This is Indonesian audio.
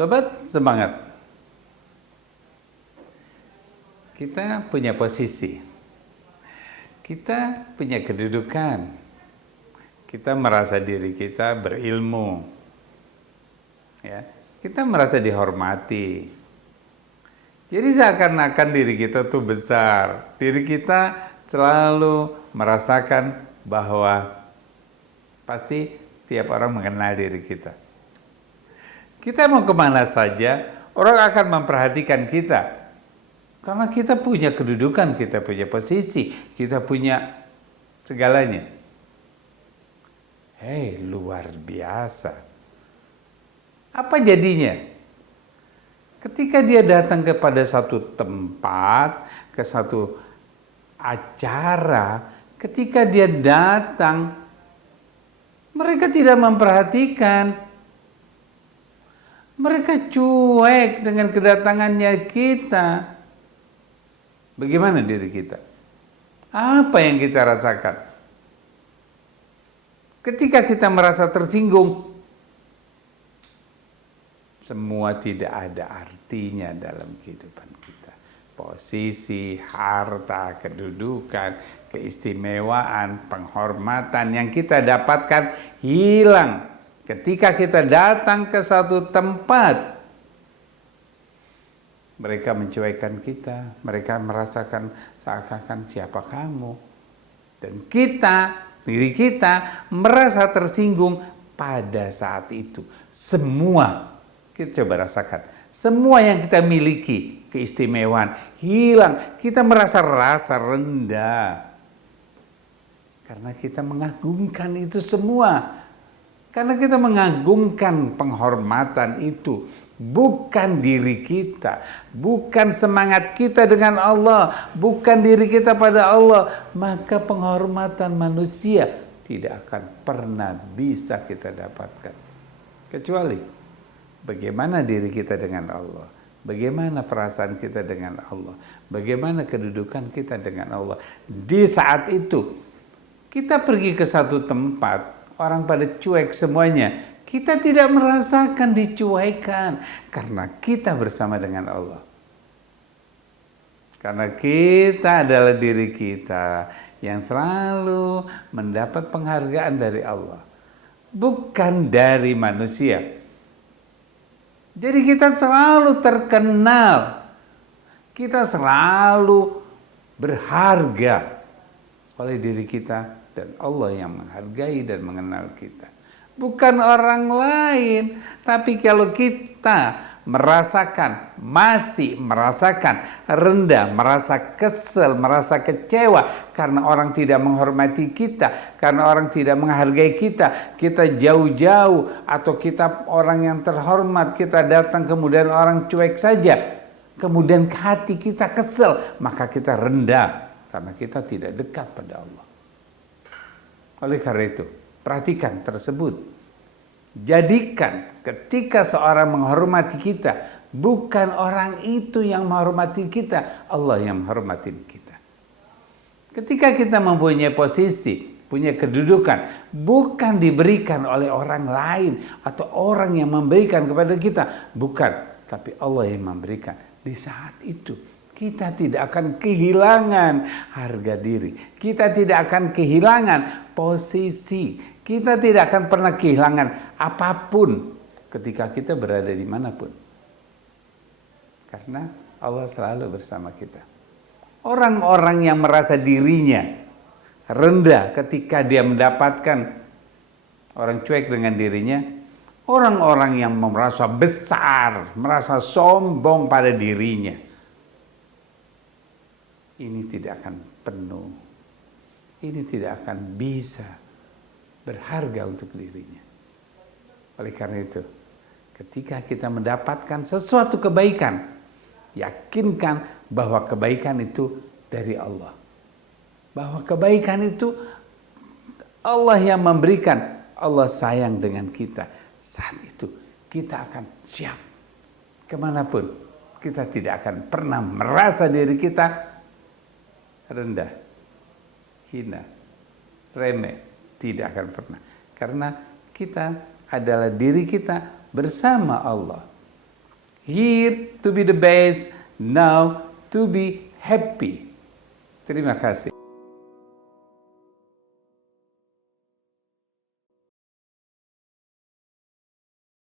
Sobat semangat, kita punya posisi, kita punya kedudukan, kita merasa diri kita berilmu, ya, kita merasa dihormati. Jadi seakan-akan diri kita tuh besar, diri kita selalu merasakan bahwa pasti tiap orang mengenal diri kita. Kita mau kemana saja, orang akan memperhatikan kita. Karena kita punya kedudukan, kita punya posisi, kita punya segalanya. Hei, luar biasa. Apa jadinya? Ketika dia datang kepada satu tempat, ke satu acara, ketika dia datang, mereka tidak memperhatikan. Mereka cuek dengan kedatangannya kita. Bagaimana diri kita? Apa yang kita rasakan? Ketika kita merasa tersinggung, semua tidak ada artinya dalam kehidupan kita. Posisi, harta, kedudukan, keistimewaan, penghormatan yang kita dapatkan hilang. Ketika kita datang ke satu tempat, mereka mencuekkan kita, mereka merasakan seakan-akan siapa kamu. Dan kita, diri kita merasa tersinggung pada saat itu. Semua, kita coba rasakan, semua yang kita miliki, keistimewaan, hilang. Kita merasa rasa rendah. Karena kita mengagungkan itu semua. Karena kita mengagungkan penghormatan itu, bukan diri kita, bukan semangat kita dengan Allah, bukan diri kita pada Allah, maka penghormatan manusia tidak akan pernah bisa kita dapatkan. Kecuali bagaimana diri kita dengan Allah, bagaimana perasaan kita dengan Allah, bagaimana kedudukan kita dengan Allah. Di saat itu, kita pergi ke satu tempat, orang pada cuek semuanya. Kita tidak merasakan dicuekan karena kita bersama dengan Allah. Karena kita adalah diri kita yang selalu mendapat penghargaan dari Allah, bukan dari manusia. Jadi kita selalu terkenal, kita selalu berharga oleh diri kita. Dan Allah yang menghargai dan mengenal kita. Bukan orang lain. Tapi kalau kita masih merasakan rendah, merasa kesel, merasa kecewa karena orang tidak menghormati kita, karena orang tidak menghargai kita, kita jauh-jauh, atau kita orang yang terhormat, kita datang kemudian orang cuek saja, kemudian hati kita kesel, maka kita rendah karena kita tidak dekat pada Allah. Oleh karena itu, perhatikan tersebut. Jadikan ketika seorang menghormati kita, bukan orang itu yang menghormati kita, Allah yang menghormati kita. Ketika kita mempunyai posisi, punya kedudukan, bukan diberikan oleh orang lain atau orang yang memberikan kepada kita, bukan, tapi Allah yang memberikan. Di saat itu kita tidak akan kehilangan harga diri. Kita tidak akan kehilangan posisi. Kita tidak akan pernah kehilangan apapun ketika kita berada di manapun. Karena Allah selalu bersama kita. Orang-orang yang merasa dirinya rendah ketika dia mendapatkan orang cuek dengan dirinya, orang-orang yang merasa besar, merasa sombong pada dirinya, ini tidak akan penuh. Ini tidak akan bisa berharga untuk dirinya. Oleh karena itu, ketika kita mendapatkan sesuatu kebaikan, yakinkan bahwa kebaikan itu dari Allah. Bahwa kebaikan itu Allah yang memberikan. Allah sayang dengan kita. Saat itu kita akan siap. Kemanapun, kita tidak akan pernah merasa diri kita rendah, hina, remeh. Tidak akan pernah. Karena kita adalah diri kita bersama Allah. Here to be the best, now to be happy. Terima kasih.